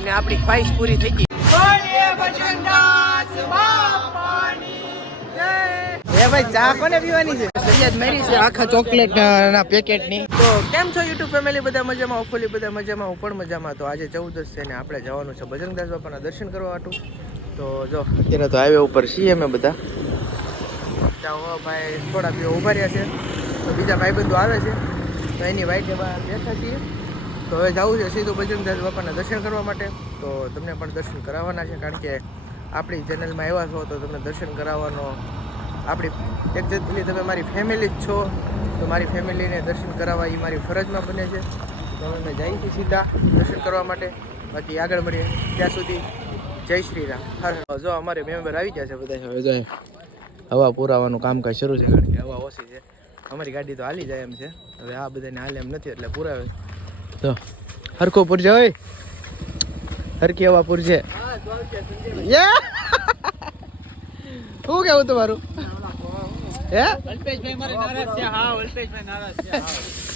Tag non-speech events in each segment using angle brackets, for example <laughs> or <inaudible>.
અને આપણી ખ્વાહિશ પૂરી થઈ ગઈ. એ ભાઈ ચા કોને પીવાની છે? સૈયદ મેરી છે આખા ચોકલેટ ના પેકેટની તો કેમ છો યુટ્યુબ ફેમિલી બધા મજામાં? ઓફલી બધા મજામાં. હું પણ મજામાં. તો આજે ચૌદસ છે ને આપણે જવાનું છે બજરંગદાસ બાપાના દર્શન કરવા હાટું તો જો અત્યારે તો હાઈવે ઉપર છીએ અમે બધા. ભાઈ થોડા બી ઊભા રહ્યા છે. તો બીજા ભાઈબંધો આવે છે. તો એની વાઈટે બહાર બેઠા છીએ. તો હવે જવું છે સીધું બજરંગદાસ બાપાના દર્શન કરવા માટે. તો તમને પણ દર્શન કરાવવાના છે, કારણ કે આપણી ચેનલમાં આવ્યા છો તો તમને દર્શન કરાવવાનો આપણી એક્ઝેક્ટલી તમે મારી ફેમિલી જ છો, તો મારી ફેમિલીને દર્શન કરાવવા એ મારી ફરજમાં બને છે. તો હવે અમે જઈએ છીએ સીધા દર્શન કરવા માટે. બાકી આગળ મળીએ. ત્યાં સુધી જય શ્રી રામ. હર. જો અમારે મેમ્બર આવી ગયા છે બધા હવે પુરાવાનું કામકાજ શરૂ છે, કારણ કે હવા ઓછી છે. અમારી ગાડી તો હાલી જાય એમ છે. હવે આ બધાને હાલે એમ નથી, એટલે પુરાવે. તો હરખો પૂરજે હોય હરખી હવા પૂરજે. શું <laughs> કેવું તમારું? હે?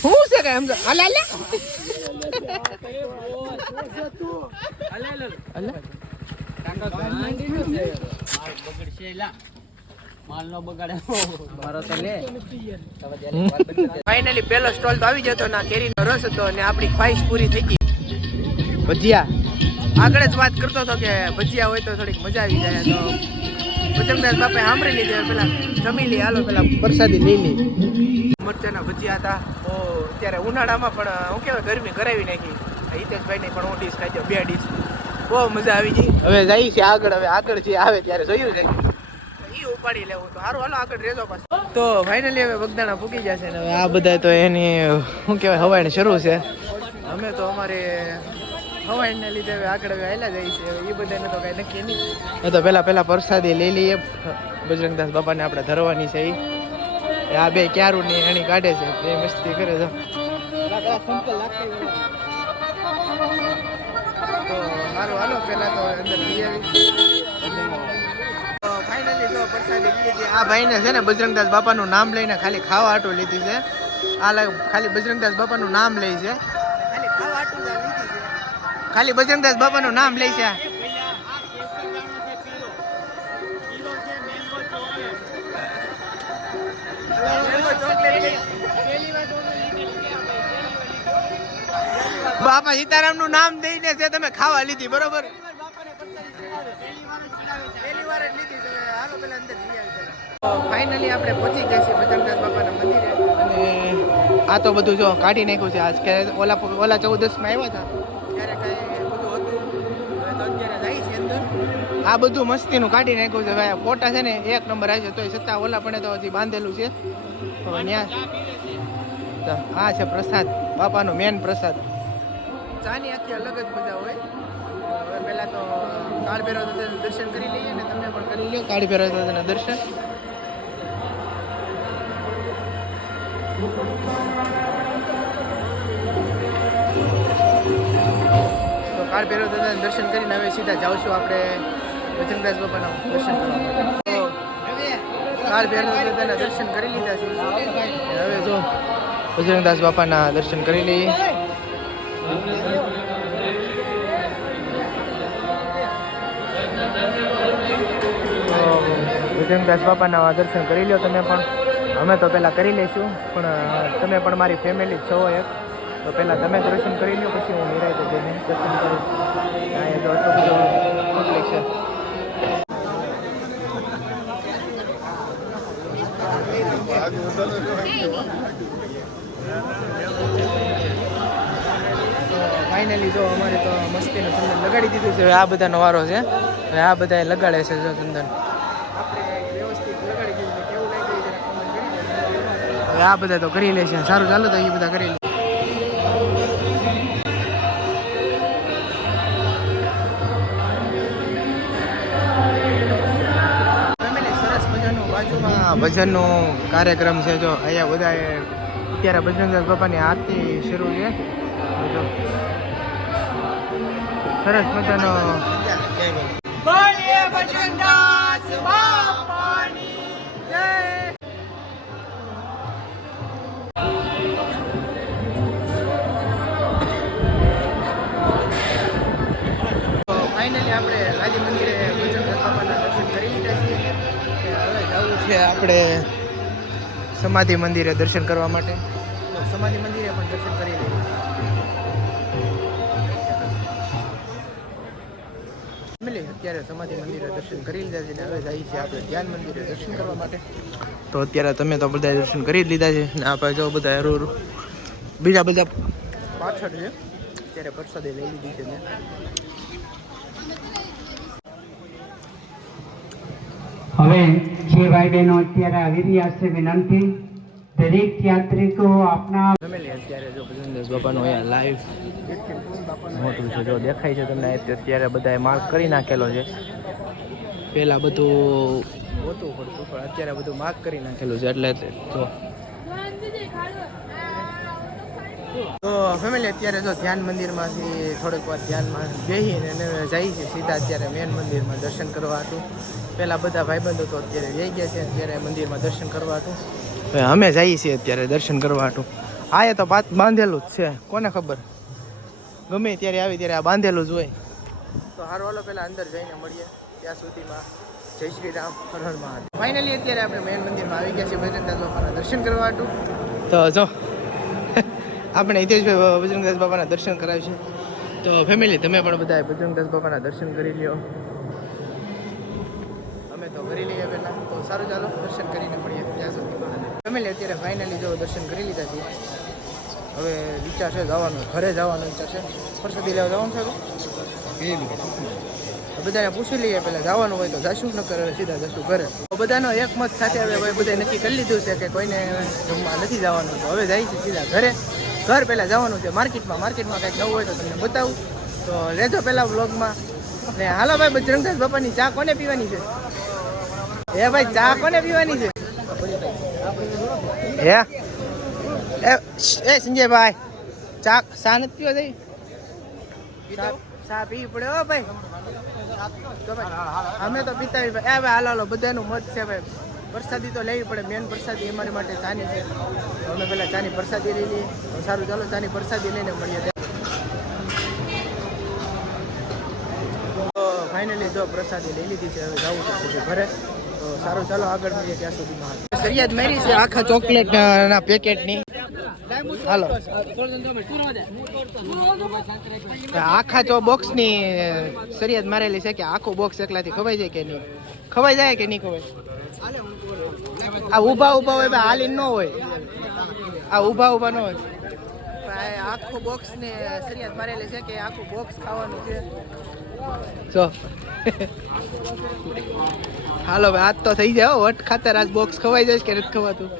શું છે ફાઇનલી પહેલો સ્ટોલ તો આવી જતો ના કેરીનો રસ હતો અને આપણી ખ્વાહિશ પૂરી થઈ ગઈ. ભજીયા. આગળ જ વાત કરતો હતો કે ભજીયા હોય તો થોડીક મજા આવી જાય તો ભજનદાસ બાપે સાંભળી લીધી પેલા જમી લી. હાલો પેલા પ્રસાદી લઈ લી. મરચાના ભજીયા હતા. ઓ અત્યારે ઉનાળામાં પણ હું કેવાય ગરમી કરાવી નાખી. હિતેશભાઈ હિતેશભાઈને પણ હું ડીશ ખાઈ બે ડીશ બહુ મજા આવી ગઈ. હવે જઈએ છે આગળ હવે આગળ જે આવે ત્યારે જોયું છે ઉપાડી લેવું તો સારું હાલો, આગળ રેજો પાછો. તો ફાઇનલી હવે બગદાણા પૂકી જશે ને આ બધા તો એની, શું કહેવાય, હવાઈને શરૂ છે. અમે તો અમારે હવાઈને લીધે હવે આગળ હવે આયલા જાય છે એ બધાને તો કાંઈ નક્કી નહીં. તો પહેલા પહેલા પ્રસાદી લઈ લઈએ. બજરંગદાસ બાપાને આપણે ધરવાની છે એ આ બે ક્યારું નહીં એની કાઢે છે. એ મસ્તી કરે છે. તો સારું હાલો, પહેલાં તો અંદર લઈ આવી. ફાઇનલી જો પ્રસાદી લીધી આ ભાઈને છે ને બજરંગદાસ બાપાનું નામ લઈને ખાલી ખાવા આટો લીધી છે. આ ખાલી બજરંગદાસ બાપાનું નામ લે છે. ખાલી ખાવા હાટું જ આ લીધી છે. ખાલી બજરંગદાસ બાપાનું નામ લે છે. બાપા સીતારામનું નામ દઈને છે તમે ખાવા લીધી બરોબર? ફાઇનલી આપણે પહોંચી ગયા છીએ બજરંગદાસ બાપાના મંદિરે. અને આ તો બધું જો કાઢી નાખ્યું છે. આજ કે ઓલા ઓલા ચૌદસમાં આવ્યા હતા. ત્યારે કાંઈ બધું હતું. તો અત્યારે જાય છે અંદર. આ બધું મસ્તીનું કાઢી નાખ્યું છે. ભાઈ ફોટા છે ને એક નંબર આવી છે તોય છતાં ઓલા પણ તો હજી બાંધેલું છે. આ છે પ્રસાદ બાપાનો મેન પ્રસાદ. ચાની આખી અલગ જ મજા હોય. હવે પહેલા તો કાળ ભૈરવ દાદાના દર્શન કરી લઈએ ને તમે પણ કરી લો કાળ ભૈરવ દાદાના દર્શન. તો કાળ ભૈરવ દાદાના દર્શન કરીને હવે સીધા જાવશું આપણે વચનદાસ બાપાના દર્શન કરવા માટે. તો કાળ ભૈરવ દાદાના દર્શન કરી લીધા છે. હવે જો બજરંગદાસ બાપાના દર્શન કરી લઈએ. તો બજરંગદાસ બાપાના દર્શન કરી લો તમે પણ. અમે તો પહેલાં કરી લઈશું, પણ તમે પણ મારી ફેમિલી છો એક. તો પહેલાં તમે દર્શન કરી લો પછી હું નિરાયતે જઈને દર્શન કરું. અહીંયા તો આટલું છે. ફાઇનલી જો અમારે તો મસ્તીનું ચંદન લગાડી દીધું છે. આ બધાનો વારો છે. આ બધા લગાડે છે જો ચંદન. હવે આ બધા તો કરી લે સારું ચાલો તો એ બધા કરી લે. ભજનનો કાર્યક્રમ છે જો. અહીંયા બધા અત્યારે બજરંગદાસ બાપાની આરતી શરૂ છે. સરસ મજાનો ફાઇનલી આપણે રાજી મંદિરે બાબાના દર્શન કરી લીધા છીએ. હવે જવું છે આપણે સમાધિ મંદિરે દર્શન કરવા માટે. તો સમાધિ મંદિરે પણ દર્શન કરી લઈએ. અત્યારે સમાધિ મંદિરે દર્શન કરી લીધા છે ને હવે જઈએ છીએ આપણે ધ્યાન મંદિરે દર્શન કરવા માટે. તો અત્યારે તમે તો બધા દર્શન કરી લીધા છે ને આપણે જો બધા હરું. બીજા બધા પાછળ છે. અત્યારે પ્રસાદે લઈ લીધી છે મેં. હવે જે ભાઈ બહેનો અત્યારે આવી રહ્યા છે, વિનંતી, દરેક યાત્રિકો આપના અત્યારે જો ભજનદાસ બાપાનો લાઈવ મોટું છે, જો દેખાય છે તમને અત્યારે બધાએ માર્ક કરી નાખેલો છે. પહેલાં બધું હોતું પડતું, પણ અત્યારે બધું માર્ક કરી નાખેલું છે, એટલે જો. તો ફેમિલી અત્યારે જો ધ્યાન મંદિરમાંથી થોડીક વાર ધ્યાનમાં બેસીને જઈએ છીએ સીધા અત્યારે મેન મંદિરમાં દર્શન કરવા હતું. પહેલાં બધા ભાઈબંધો તો અત્યારે જઈ ગયા છે, અત્યારે મંદિરમાં દર્શન કરવા હતું. અમે જઈએ છીએ અત્યારે દર્શન કરવા હતું. આ એ તો પાત બાંધેલું જ છે, કોને ખબર? ગમે ત્યારે આવી ત્યારે આ બાંધેલું જ હોય. તો હારો, હાલો, પહેલાં અંદર જઈને મળીએ. ત્યાં સુધીમાં જય શ્રી રામ, હર ફાઇનલી અત્યારે આપણે મેન મંદિરમાં આવી ગયા છીએ, બજરંગદાસ બાપાના દર્શન કરવા હતું. તો જો આપણે હિતેશભાઈ બજરંગદાસ બાપાના દર્શન કરાવ્યું છે તો ફેમિલી તમે પણ બધા બજરંગદાસ બાપાના દર્શન કરી લ્યો. અમે તો કરી લઈએ પહેલાં. તો સારું ચાલો દર્શન કરીને મળીએ ત્યાં સુધી. ફેમિલી અત્યારે ફાઇનલી જો દર્શન કરી લીધા છે. હવે વિચાર છે જવાનું ઘરે જવાનો વિચાર છે. પરસદી લેવા જવાનું છે તો બધાને પૂછી લઈએ પહેલાં જવાનું હોય તો જાશું ન કરે સીધા જશું ઘરે. બધાનો એક મત સાથે હવે બધાએ નક્કી કરી લીધું છે કે કોઈને જમવા નથી જવાનું તો હવે જાય છે સીધા ઘરે. ઘર પહેલાં જવાનું છે. માર્કેટમાં માર્કેટમાં કંઈક નવું હોય તો તમને બતાવું. તો લેજો પહેલાં વ્લોગમાં. ને હાલો ભાઈ બજરંગદાસ બાપાની ચા કોને પીવાની છે? હે ભાઈ ચા કોને પીવાની છે? હે? એ એ સંજયભાઈ ચા ચા નથી પીવા જઈ ચા- પી પડે હો ભાઈ. અમે તો પીતા ભાઈ એ ભાઈ હાલો હાલો બધાનું મત છે ભાઈ. પ્રસાદી તો લેવી પડે મેન પ્રસાદી અમારી માટે ચાની છે. અમે પહેલાં ચાની પ્રસાદી લઈ લઈએ. સારું, ચાલો ચાની પ્રસાદી લઈને મળીએ. ફાઇનલી જો પ્રસાદી લઈ લીધી છે, હવે જવું છે ઘરે. તો સારું, ચાલો આગળ મળીએ ત્યાં સુધીમાં ફરિયાદ મારી છે આખા ચોકલેટ પેકેટની. આખા ચો બોક્સની સરિયાદ મારેલી છે કે આખું બોક્સ એકલાથી ખવાઈ જાય કે નહીં? ખવાઈ જાય કે નહીં ખવાય આ ઊભા ઊભા હોય ભાઈ હાલી ન હોય. આ ઊભા ઊભા ન હોય. ભાઈ આખું બોક્સ ને ફરિયાદ મારેલી છે કે આખું બોક્સ ખાવાનું છે. જો. હાલો ભાઈ આજ તો થઈ જાય હો, વટ ખાતર આજ બોક્સ ખવાઈ જાય કે નથી ખવાતું?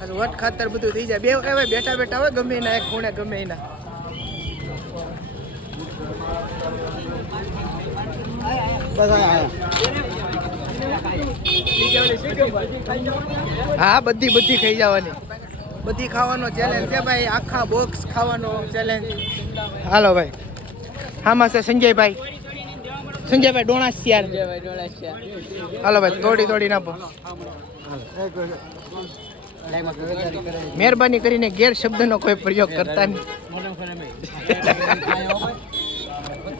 આજ વટ ખાતર બધું થઈ જાય. બે કહેવાય બેઠા બેઠા હોય ગમે એના એક ખૂણે ગમે એના. હા બધી બધી ખાઈ જવાની. બધી ખાવાનો ચેલેન્જ છે ભાઈ. આખા બોક્સ ખાવાનો ચેલેન્જ હાલો ભાઈ. હામાં છે સંજયભાઈ. સંજયભાઈ ડોણાસિયાર. હાલો ભાઈ તોડી થોડી નાખો. મહેરબાની કરીને ગેરશબ્દનો કોઈ પ્રયોગ કરતા નહીં.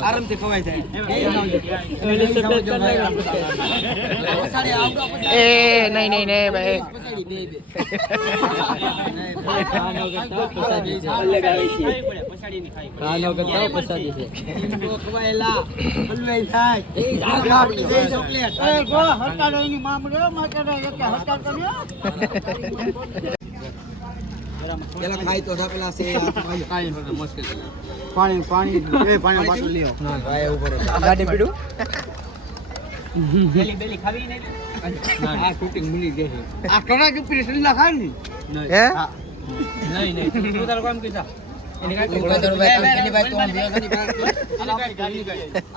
આરામથી ખવાય જાય. એ નહીં નહીં નહીં. ભાઈ. ચોકલેટ પેલા ખાઈ તો થા પેલા સે પાણી પાણી એ પાણી પાછું લ્યો. ભાઈ ઉપર ગાડી પીડું? આ શૂટિંગ મળી ગઈ આ કડા કે પીરી સલ્લા ખાય ને? હે? નહીં નહીં. તું તારું કામ કીધા.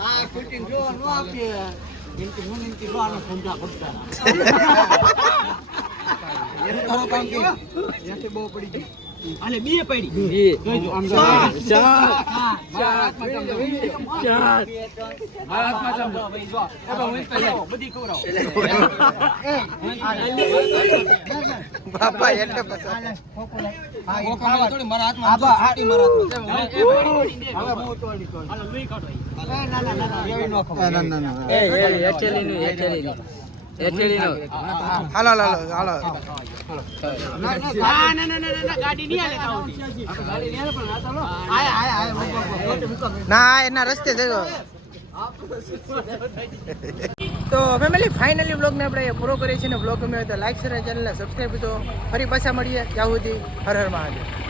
આ શૂટિંગ જો નો આપીએ. ઇનકી નું ઇનકી નો આનો ફોંડા ફોંડા આલે બે પડી જોઈજો આમ ચાર ચાર ચાર બધી ખવડાવો બાપા એટલે ના ના ના એવી નો હાલો હાલો હાલો ના ના ના ના ના ગાડી નહીં હાલે ગાડી નહીં હાલે પણ આ ચાલો આય આય આય મૂકો મૂકો ના એના રસ્તે જજો. તો ફેમિલી ફાઇનલી બ્લોગને આપણે પૂરો કરીએ છીએ ને બ્લોગ ગમ્યો હોય તો લાઈક શેર ચેનલને સબસ્ક્રાઈબ તો ફરી પાછા મળીએ. ત્યાં સુધી હર હર મહાદેવ.